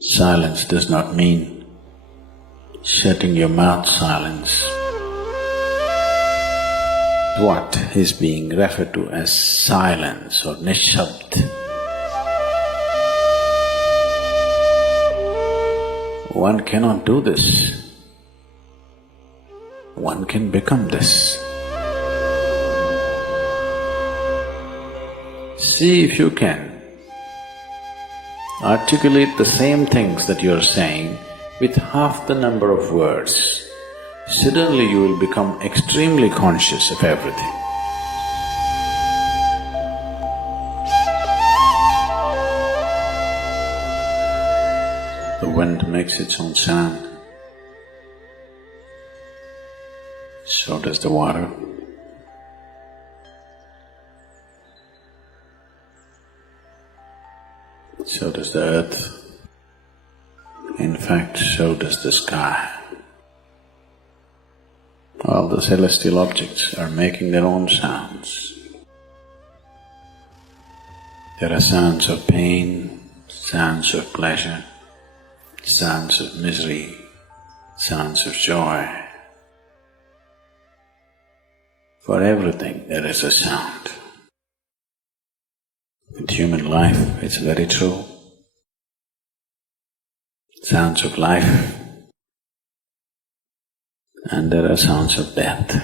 Silence does not mean shutting your mouth silence. What is being referred to as silence or nishabd? One cannot do this. One can become this. See if you can articulate the same things that you're saying with half the number of words. Suddenly you will become extremely conscious of everything. The wind makes its own sound, so does the water. So does the earth. In fact, so does the sky. All the celestial objects are making their own sounds. There are sounds of pain, sounds of pleasure, sounds of misery, sounds of joy. For everything there is a sound. With human life, it's very true. Sounds of life, and there are sounds of death,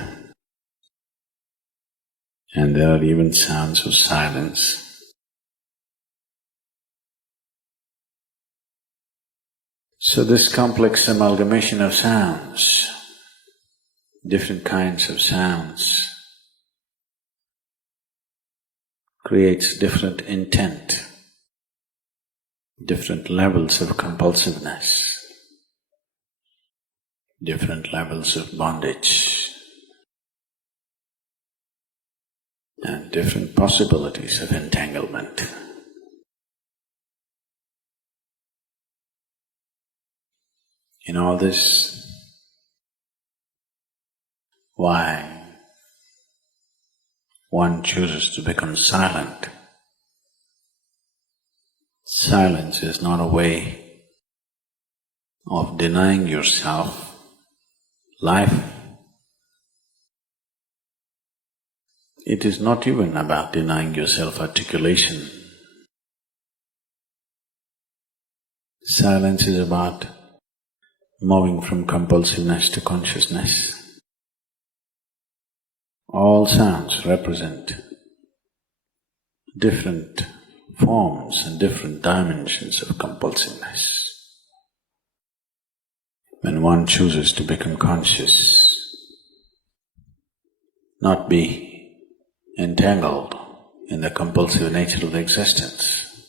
and there are even sounds of silence. So this complex amalgamation of sounds, different kinds of sounds, creates different intent, different levels of compulsiveness, different levels of bondage, and different possibilities of entanglement. In all this, why one chooses to become silent? Silence is not a way of denying yourself life. It is not even about denying yourself articulation. Silence is about moving from compulsiveness to consciousness. All sounds represent different forms and different dimensions of compulsiveness. When one chooses to become conscious, not be entangled in the compulsive nature of the existence,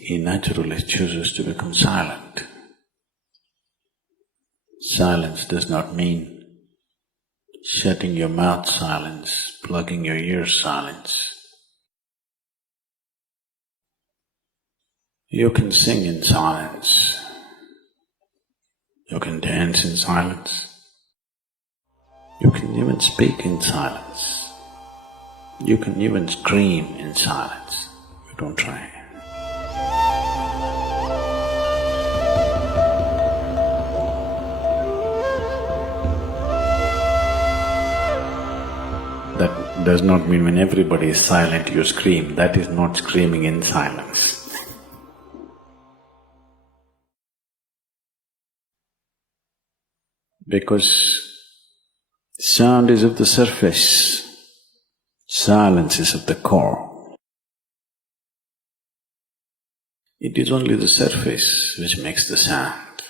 he naturally chooses to become silent. Silence does not mean shutting your mouth silence, plugging your ears silence. You can sing in silence, you can dance in silence, you can even speak in silence, you can even scream in silence. You don't try. That does not mean when everybody is silent you scream. That is not screaming in silence. Because sound is of the surface, silence is of the core. It is only the surface which makes the sound.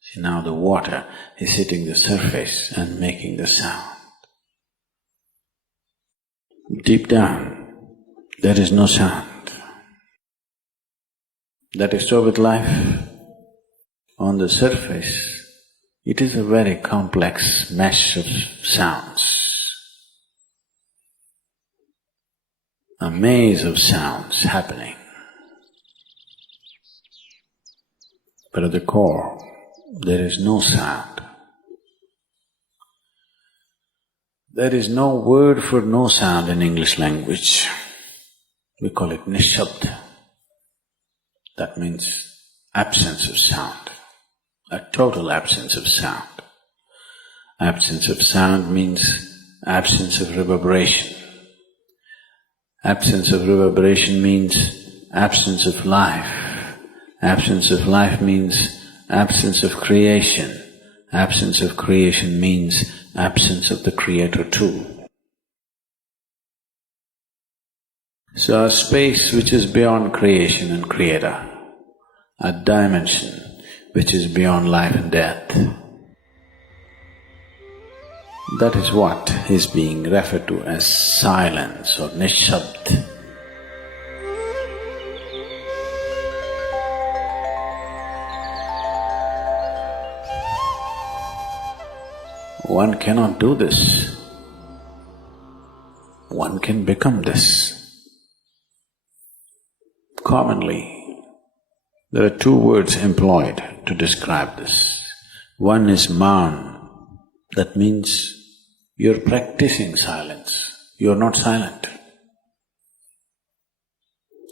See, now the water is hitting the surface and making the sound. Deep down, there is no sound. That is so with life. On the surface, it is a very complex mesh of sounds, a maze of sounds happening. But at the core, there is no sound. There is no word for no sound in English language. We call it nishabd. That means absence of sound, a total absence of sound. Absence of sound means absence of reverberation. Absence of reverberation means absence of life. Absence of life means absence of creation. Absence of creation means absence of the Creator too. So a space which is beyond creation and Creator, a dimension which is beyond life and death, that is what is being referred to as silence or nishabd. One cannot do this. One can become this. Commonly, there are two words employed to describe this. One is maun, that means you're practicing silence, you're not silent.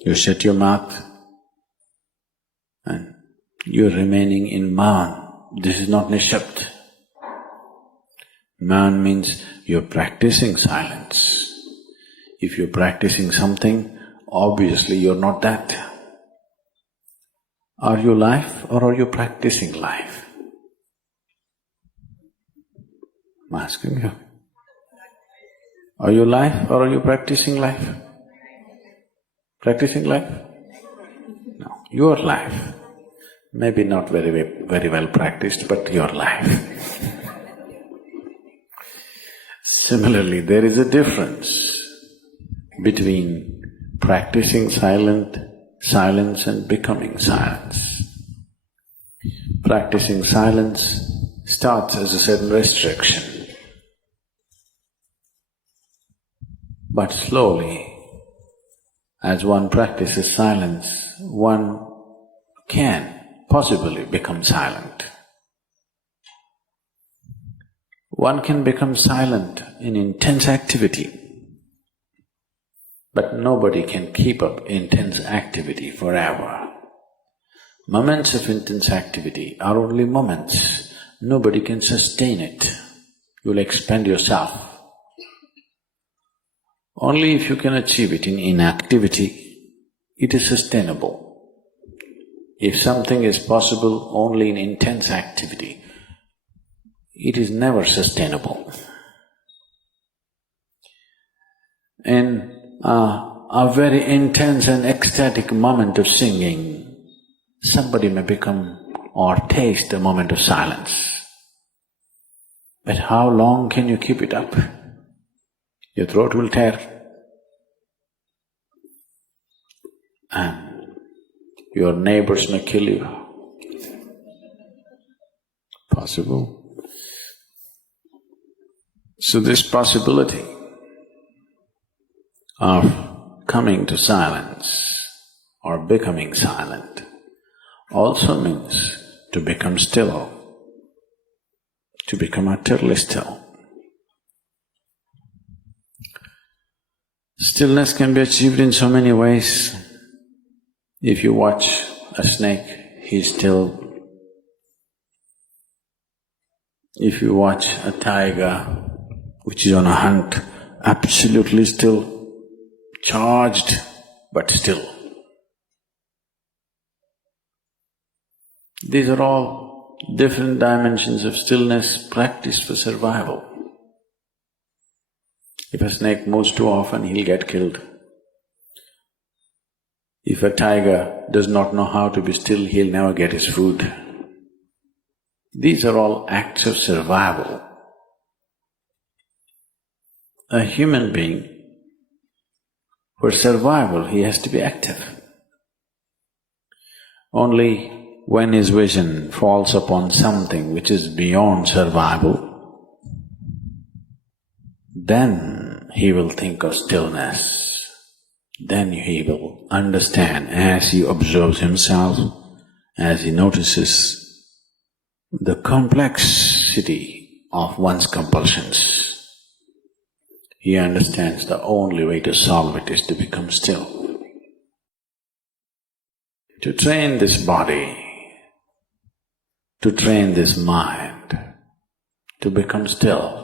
You shut your mouth and you're remaining in maun. This is not nishabd. Maun means you're practicing silence. If you're practicing something, obviously you're not that. Are you life or are you practicing life? I'm asking you. Are you life or are you practicing life? Practicing life? No, your life. Maybe not very well practiced, but your life. Similarly, there is a difference between practicing silence and becoming silence. Practicing silence starts as a certain restriction, but slowly, as one practices silence, one can possibly become silent. One can become silent in intense activity, but nobody can keep up intense activity forever. Moments of intense activity are only moments, nobody can sustain it. You'll expend yourself. Only if you can achieve it in inactivity, it is sustainable. If something is possible only in intense activity, it is never sustainable. In a very intense and ecstatic moment of singing, somebody may become or taste a moment of silence. But how long can you keep it up? Your throat will tear. And your neighbors may kill you. Possible. So this possibility of coming to silence or becoming silent also means to become still, to become utterly still. Stillness can be achieved in so many ways. If you watch a snake, he's still. If you watch a tiger which is on a hunt, absolutely still, charged but still. These are all different dimensions of stillness practiced for survival. If a snake moves too often, he'll get killed. If a tiger does not know how to be still, he'll never get his food. These are all acts of survival. A human being, for survival, he has to be active. Only when his vision falls upon something which is beyond survival, then he will think of stillness. Then he will understand as he observes himself, as he notices the complexity of one's compulsions. He understands the only way to solve it is to become still. to train this body, to train this mind, to become still.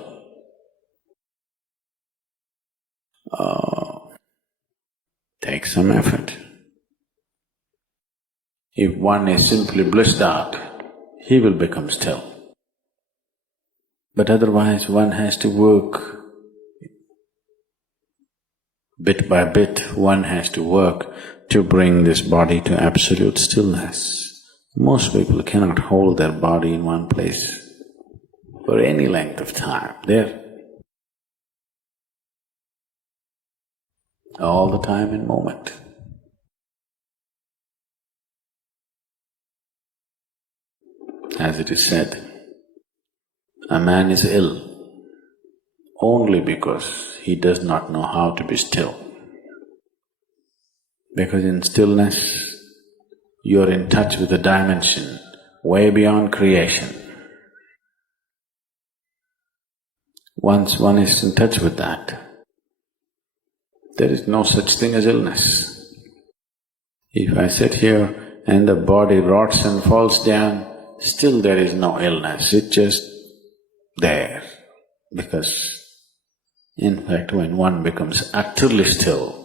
Takes some effort. If one is simply blissed out, he will become still. But otherwise one has to work bit by bit, one has to work to bring this body to absolute stillness. Most people cannot hold their body in one place for any length of time. They're all the time in moment. As it is said, a man is ill only because he does not know how to be still. Because in stillness, you are in touch with a dimension way beyond creation. Once one is in touch with that, there is no such thing as illness. If I sit here and the body rots and falls down, still there is no illness, it's just there. Because in fact, when one becomes utterly still,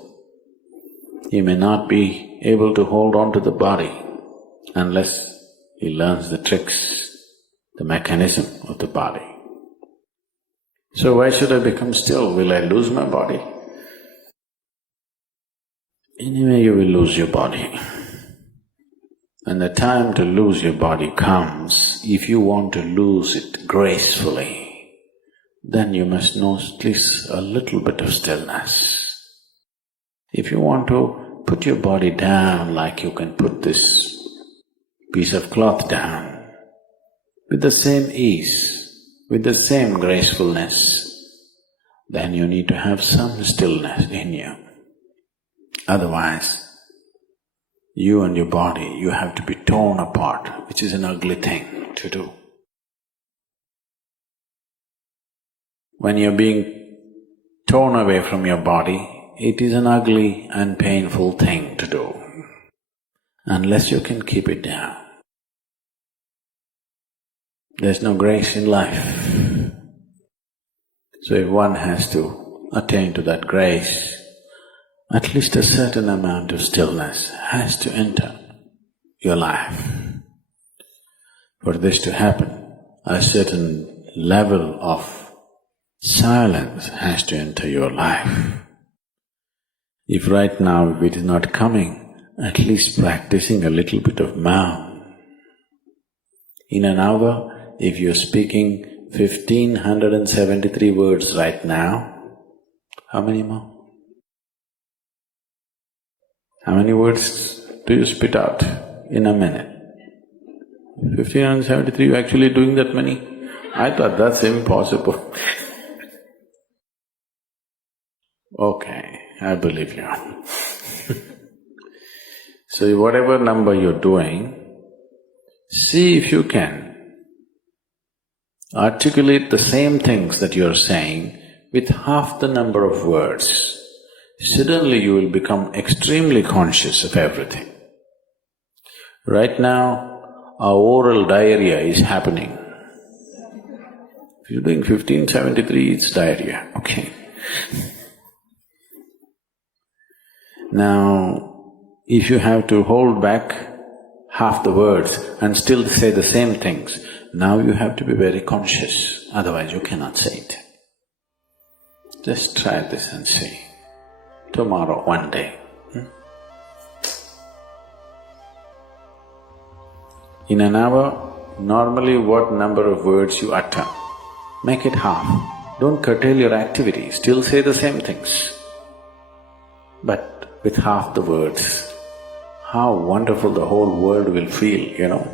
he may not be able to hold on to the body unless he learns the tricks, the mechanism of the body. So why should I become still? Will I lose my body? Anyway, you will lose your body. When the time to lose your body comes, if you want to lose it gracefully, then you must know at least a little bit of stillness. If you want to put your body down like you can put this piece of cloth down, with the same ease, with the same gracefulness, then you need to have some stillness in you. Otherwise, you and your body, you have to be torn apart, which is an ugly thing to do. When you're being torn away from your body, it is an ugly and painful thing to do, unless you can keep it down. There's no grace in life. So if one has to attain to that grace, at least a certain amount of stillness has to enter your life. For this to happen, a certain level of silence has to enter your life. If right now if it is not coming, at least practicing a little bit of Maum. In an hour, if you're speaking 1,573 words right now, how many more? How many words do you spit out in a minute? 1,573, you're actually doing that many? I thought that's impossible. Okay, I believe you. So whatever number you're doing, see if you can articulate the same things that you're saying with half the number of words. Suddenly you will become extremely conscious of everything. Right now, our oral diarrhea is happening. If you're doing 1573, it's diarrhea, okay. Now, if you have to hold back half the words and still say the same things, now you have to be very conscious, otherwise you cannot say it. Just try this and see. Tomorrow, one day. In an hour, normally what number of words you utter, make it half. Don't curtail your activity, still say the same things. But with half the words, how wonderful the whole world will feel, you know.